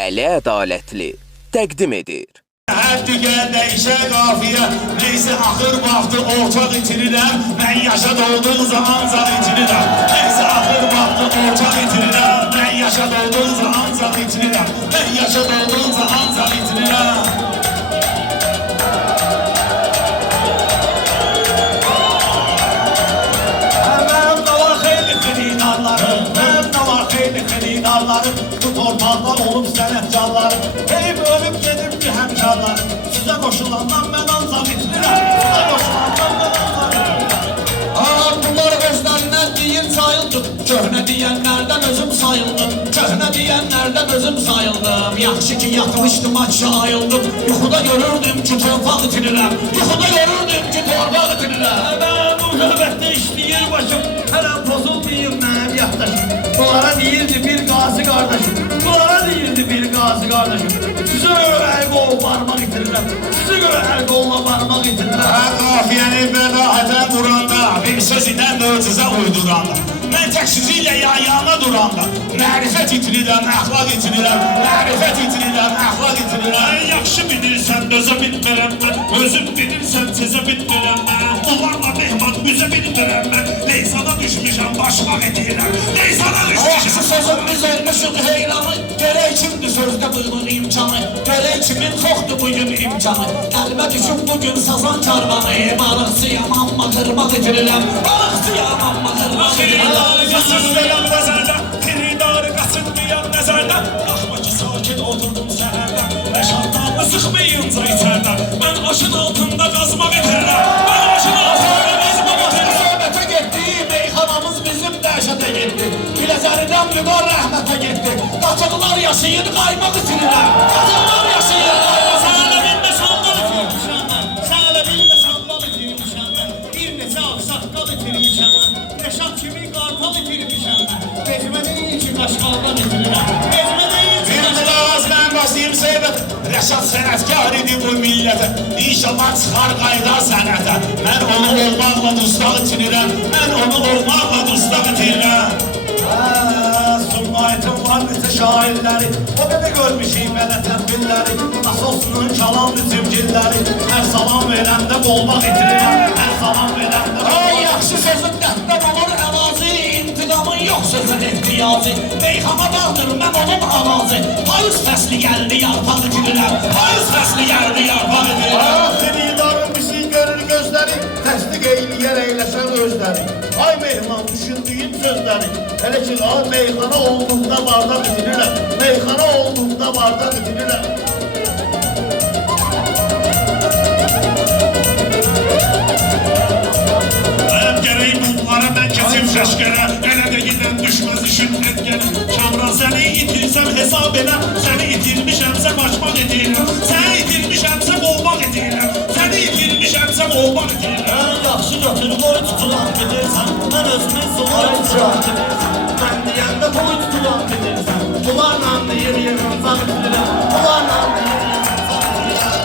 Əli Ədalətli təqdim edir. Hər digər dəyişə qafiyə, neysə axır vaxtı ortaq itirirəm, mən yaşad olduğum zaman zan itirirəm. Neysə axır vaxtı ortaq itirirəm, mən yaşad olduğum zaman zan itirirəm. Mən yaşad olduğum zaman zan itirirəm. Mənim də var xeyli xiridarlarım, mənim də var xeyli xiridarlarım. Bu torpaqdan olub sənətkarlarım, heyb ölüb gedib ki həmkarlarım. Sizə qoşulandan mən ancaq itirirəm, sizə qoşulandan mən ancaq itirirəm. Bunlar özlərindən deyil sayıldım, köhnə deyənlərdən özüm sayıldım. Köhnə deyənlərdən özüm sayıldım. Yaxşı ki yatmışdım, aşağı ayıldım. Yuxuda görürdüm ki torpaq itirirəm, yuxuda görürdüm ki torpaq itirirəm. Mən bu növbətdə işləyir başım, hələ pozulmayım mənim yaddaşım. Bunlara deyirdi bir qazi qardaşım, bunlara deyirdi bir qazi qardaşım. Sizə görə əl qol barmaq itirirəm, sizə görə əl qolla barmaq itirirəm. Qafiyəni bədahətə vuranda, bir söz ilə möcüzə uyduranda, mən tək sizinlə yan-yana duranda, mərifət itirirəm, əxlaq itirirəm, mərifət itirirəm, əxlaq itirirəm. Yaxşı bilirsən, dözə bilmirəm mən, özüm bilirsən, tezə bilmirəm mən. Onlarla mehman üzə bilmirəm mən, leysana düşmüşəm, başmaq edirəm, leysana düşmüşəm. Yaxşı sözüm biz olmuşuq heyranı, görək kimdir sözdə bunun imkanı, görək kimin çoxdur bugün imkanı. Əlimə düşüb bugün sazan karvanı, balıqçıyam amma qırmaq itirirəm, balıqçıyam amma qırmaq itirirəm. Qaçınmayan nəzərdə, xiridarı qaçınmayan nəzərdə, baxma ki sakit oturdum səhərdə, rəşadlarını sıxmayınca içərdə, mən aşın altında qazmaq itirirəm, mən aşın altında qazmaq itirirəm. Söhbətə getdi, meyxanamız bizim dəhşətə getdi, Biləcəridən müqar rəhmətə getdi, qaçıqlar yaşayır, qaymaq itirirəm, qaçıqlar yaşayır, qaymaq itirirəm. Sələbində sandal itirmişəm mən, sələbində sandal itirmişəm mən, bir neçə ağsaqqal itirmişəm mən, Rəşad kimi qartal itirmişəm mən, Becmə deyil ki qaşqaldan itirirəm, Becmə deyil ki qaşqaldan. Mən basayım söhbət, Rəşad sənətkar idi bu millətə, İnşallah çıxar qaydar sənətə, mən onu olmaqla dustaq itirirəm, mən onu olmaqla dustaq itirirəm. Summayətim var neçə şairləri, o qədər görmüşük mənə təmbilləri, Nasosunun kalandı cimgilləri, hər salam verəndə qolbaq itirirəm, hər salam verəndə qolbaq. Yaxşı sözün dəhtdən olur əvazı, intiqamın yox sözün ehtiyacı, meyxana dağdır mən onun avazı, payız fəsli gəldi yarpaq itirirəm, payız fəsli gəldi yarpaq itirirəm. Xiridarın bizi görür gözləri, təsdiq eyləyər eyləsən özləri, ay mehman düşündüyün sözləri, hələ ki meyxana olduğunda barda bitirirəm, meyxana olduğunda barda bitirirəm. Gərək bunlara mən kesim şəşkərə, elə də gidən düşməz işin ətkərə. Kamran səni itirsəm hesab elə, səni itirmişəmsə qaçmaq edirəm, səni itirmişəmsə qolmaq edirəm, səni itirmişəmsə qolmaq edirəm. Yaxşı götür boy tutulan gedirsən, mən özümün suları tutulan gedirsən, mən deyəndə boy tutulan gedirsən, bunlarla deyir yerimizdən itirirəm, bunlarla deyir yerimizdən itirirəm.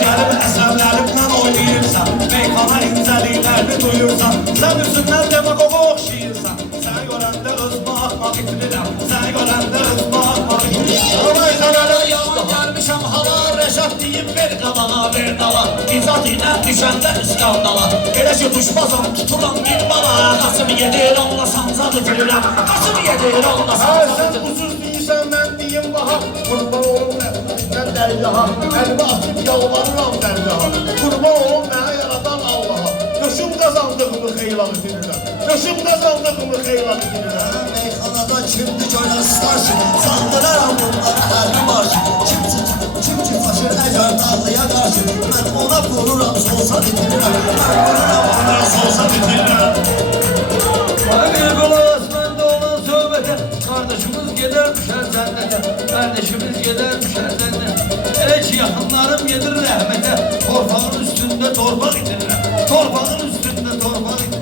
Gəlib əsərlərimlə oynayırsan, meyxana incəliklərini duyursan, sən üzündən demagoqa oxşayırsan, səni görəndə özümə axmaq itirirəm, səni görəndə özümə axmaq itirirəm. Meyxanada yaman gəlmişəm hava, Rəşad deyib ver qabağa, ver dala, İzad ilə düşəndə iskandala, elə ki düşmazam tuturam bir bala, qaçım yedir onunla sancaq itirirəm, qaçım yedir onunla sancaq itirirəm. Sən ucuz deyirsən, mən deyim baha, qurban olum mən dərgaha, əlimi açıb yalvarıram dərgaha, qurban olum mənə yaradan Allaha, döşüm qazandığımı xeylan itirirəm, döşüm qazandığımı xeylan itirirəm. Meyxanada kimdi görən starşın, sandıraram bunlara hərbi marşı, kim ki taşır əgər dağlıya qarşı, mən ona vururam solsa itirirəm, mən vururam ona solsa itirirəm. Bir qulaq məndə olan söhbətə, qardaşımız gedər düşər cənnətə, qardaşımız gedər düşər cənnətə, elə ki yaxınlarım gedir rəhmətə, torpağın üstündə torpaq itirirəm, torpağın üstündə torpaq itirirəm.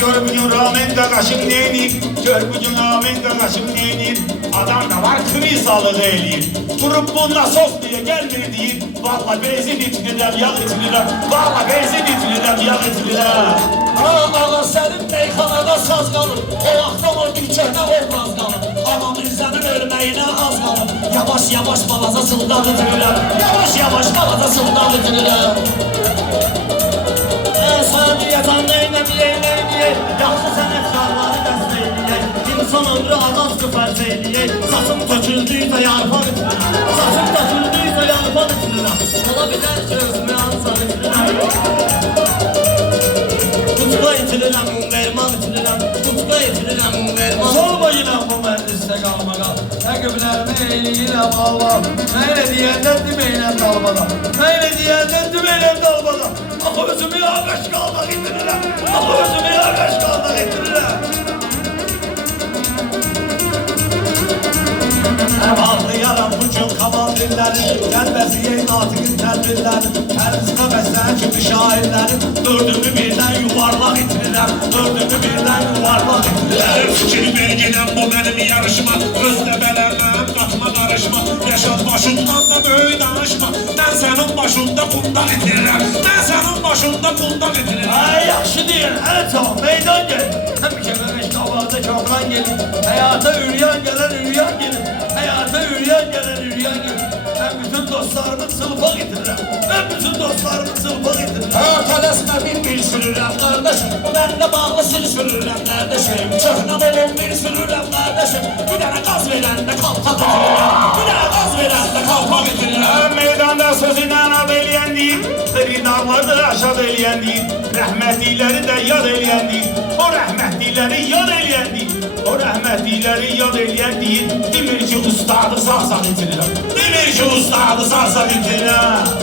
Gör bugün ramen qaqaşım neynir, gör bugün ramen qaqaşım neynir, adam da var krizalığı eləyir, qrup bununla sos diye gelmir deyir, valla benzin itirirəm, yağ itirirəm, valla benzin itirirəm, yağ itirirəm. Ağa sənin meyxanada saz qalır, o vaxtdan o bir köhnə olmaz qalır, Ağam İzzənin ölmə nəyinə az qalıb. Yavaş balaca sıldan itirirəm. Yavaş balaca sıldan itirirəm. Sən deyəcəm neynəyək, yaxşı sənətkarları dəstəyləyək. İnsan ömrü ağac qıfərc eyləyək. Saçım töküldüysə yarpaq itirirəm. Saçım töküldüysə yarpaq itirirəm. Ola bilər ki özümü ansan itirirəm. Tutqa itirirəm, verman itirirəm. Tutqa itirirəm, verman. Sorma yine bu məclisdə qalmağa. Təqiblərimi eyləyirəm Allah. Məylə deyəndən deməyləm dalbada. Məylə deyəndən deməyləm dalbada. Axı özümü yağış qalmaq itirirəm. Axı özümü yağış qalmaq itirirəm. Ağlayaram bu gün kamal dilləri. Gəl bəziyey natiqin tədbirləri. Kərimizdə bəslən kimi şairləri. Dördümü birdən yuvarlaq itirirəm. Dördümü birdən yuvarlaq itirirəm. Fikir verginəm bu mənim yarışma. Özdə bələməm, qatma qarışma. Yaşat başından da böyük danışma. Mən sənin başında bundan itirirəm. Mən sənin başında bundan itirirəm. Ay yaxşı deyir, hələ çal, meydan gəlir. Həmişə məmək qavada çoxdan gelir. Həyata üryan gələn üryan gelir. Həyata üryan gələn üryan gelir. Mən bütün dostlarımı sılpaq itirirəm. Mən bütün dostlarımı sılpaq itirirəm. Tələsmə bir sürürəm qardaşım. Mən də bağlı sürürəm qardaşım. Köhnə olun bir sürürəm qardaşım. Bir dənə qaz verəndə qalxaq itirirəm. Bir dənə qaz verəndə qalxaq itirirəm. Meydanda sözüyle ad eləyən deyil, dağları aşağı eləyən deyil, rəhmətlikləri də yad eləyən deyil, o rəhmətlikləri yad eləyən deyil, o rəhmətlikləri yad eləyən deyil, demir ki ustadı sağ itirirəm, demir ki ustadı sağ itirirəm.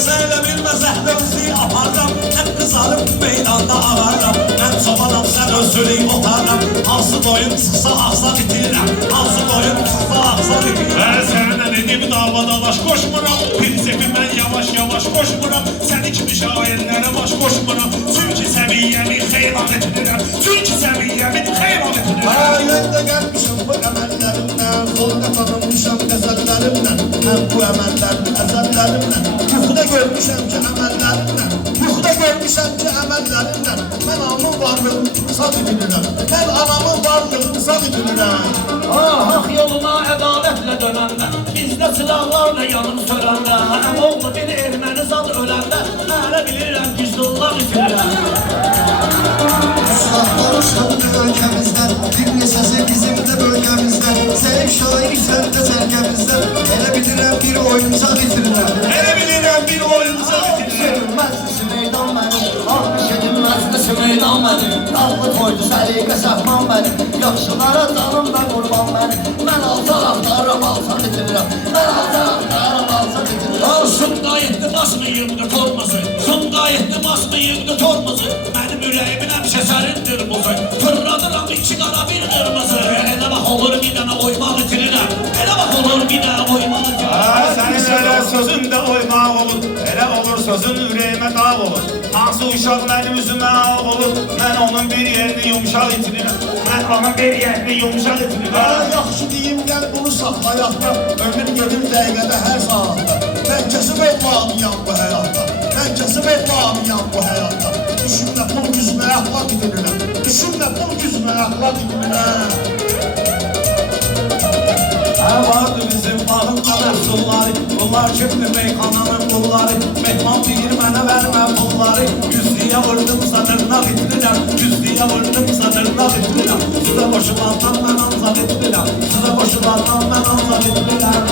Sənlə bilməz əhdəmizi aparram. Həm qızarım meydanda ağarram. Mən çobanam sən özürük otarram. Hansı boyun çıxsa ağzaq itirirəm. Hansı boyun çıxsa ağzaq itirirəm. Mən sənlə edib davadaş qoşmuram. Prinsipi mən yavaş qoşmuram. Səni kimi şairlərə baş qoşmuram. Çünki səviyyəmi xeyran itirirəm. Çünki səviyyəmi xeyran itirirəm. Mən də gəlmişim bu əməllərimdən. Xolqa tanınmışam qəzəllərimdən. Mən bu əməllərin əzəllərimdən. Yuxuda görmüşəm ki əməllərimdən. Yuxuda görmüşəm ki əməllərimdən. Mən anamın varlığını sad edilirəm. Mən anamın varlığını sad edilirəm. Haq yoluna ədalətlə dönəndə, bizdə silahlarla yanını sörəndə, oğlu bir erməni zad öləndə, mənə bilirəm güzdullar itirirəm. Silahlar uçlandı ölkəmizdən, bir neçəsi bizim də bölgəmizdən, zəif şair səndə cərgəmizdən, elə bilirəm bir oyuncaq itirirəm. Elə bilirəm bir oyuncaq itirirəm. Məclisi meydan mənim, almış edim məclisi meydan mənim, dağlı toydu səliqə şəhman mənim, yaxşılara canım da qurban mənim, mən alçaq axtarım alçaq itirirəm, mən alçaq axtarım alçaq itirirəm. Sumqayetli basmayımdı tormuzu. Sumqayetli basmayımdı tormuzu. Mənim ürəyimin həmişə sərindir buzu. Fırladıram iki qara bir qırmızı. Elə bax olur bir dənə oymaq itirirəm. Elə bax olur bir dənə oymaq itirirəm. Sənin elə sözün də oymaq olur, elə olur sözün ürəyimə dağ olur. Hansı uşaq mənim üzümə ağ olur, mən onun bir yerini yumşaq itirirəm. Mən onun bir yerini yumşaq itirirəm. Yaxşı deyim gəl bunu saxlayaq da. Ömür gedir dəqiqədə hər saatda. Mən kəsib etməyəm bu həyatda. Mən kəsib etməyəm bu həyatda. Düşünmə pul güzmə əxlaq itirirəm. Düşünmə pul güzmə əxlaq itirirəm. Vardı bizim bağında məhsulları. Bunlar kimdir meyxananın qulları. Mehman deyir mənə vermə pulları. Yüzlüyə vurdumsa dırnaq itirirəm. Yüzlüyə vurdumsa dırnaq itirirəm. Sizə qoşulandan mən anzad itirirəm. Sizə qoşulandan mən anzad itirirəm.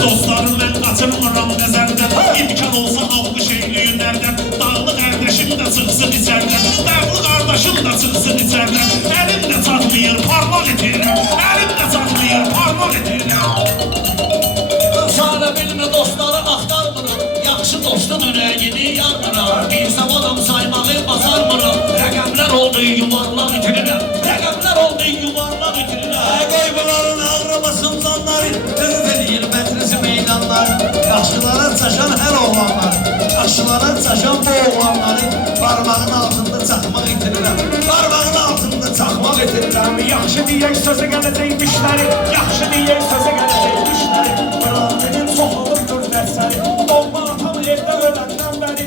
Dostlarım mən qaçırmıram nəzərdən. İmkan olsa alqış eyləyin nərdən. Dağlı qardaşım da çıxsın içərdən. Dağlı qardaşım da çıxsın içərdən. Əlim də çatmayır, parmal itirirəm. Əlim də çatmayır, parmal itirirəm. Sana bilmə dostları axtarmıram. Yaxşı dostun ürəyini yarmıram. Bir adam saymağı basarmıram. Rəqəmlər oldu yuvarlaq itirirəm. Rəqəmlər oldu yuvarlaq itirirəm. Qaybaların ağramasın zanları, dövr edir məclisi meydanları. Yaxşılara çaşan hər oğlanları, yaxşılara çaşan bu oğlanları, parmağın altında çaxmaq itirirəm. Parmağın altında çaxmaq itirirəm. Yaxşı deyək sözə gələcək müştəri, yaxşı deyək sözə gələcək müştəri. Mənim çox olubdur dərsəri, doğma atam evdə öləndən bəri,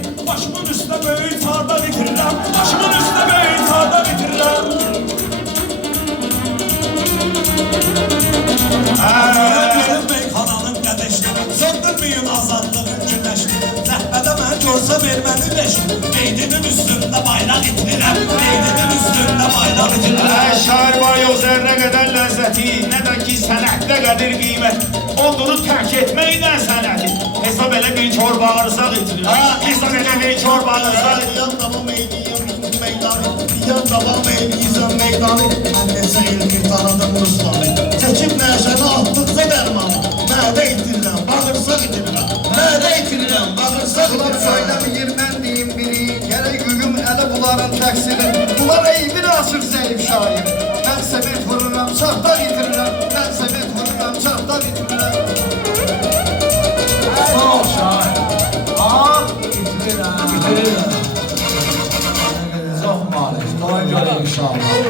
itirirəm Meydimin üstündə mayda bitirirəm Şair var yox zərrə qədər ləzzəti Nə də ki sənətdə qədir qiymət Odunu tərk etməklə sənəti Hesab elə bir kor bağırsaq itirir Hesab elə bir kor bağırsaq itirir Yan davam eyləyəm meydanı Yan davam eyləyəm meydanı Mən neçə ilmi tanıdım Ruslanı Çəkib nəşəni atdıqca dərmanı Mədə itirirəm, bağırsaq itirirəm Mədə itirirəm, bağırsaq Ulan itirirəm söylemeyir ben diyeyim biri Gerek gügüm ele bunların təksiri Bunlar eyibin asır zeyif şair Ben semet vururam, şahtar yitirirəm Ben semet vururam, şahtar yitirirəm Sağ ol şair Ah, yitirirəm Yitirirəm Çox malik, doyun görək inşallah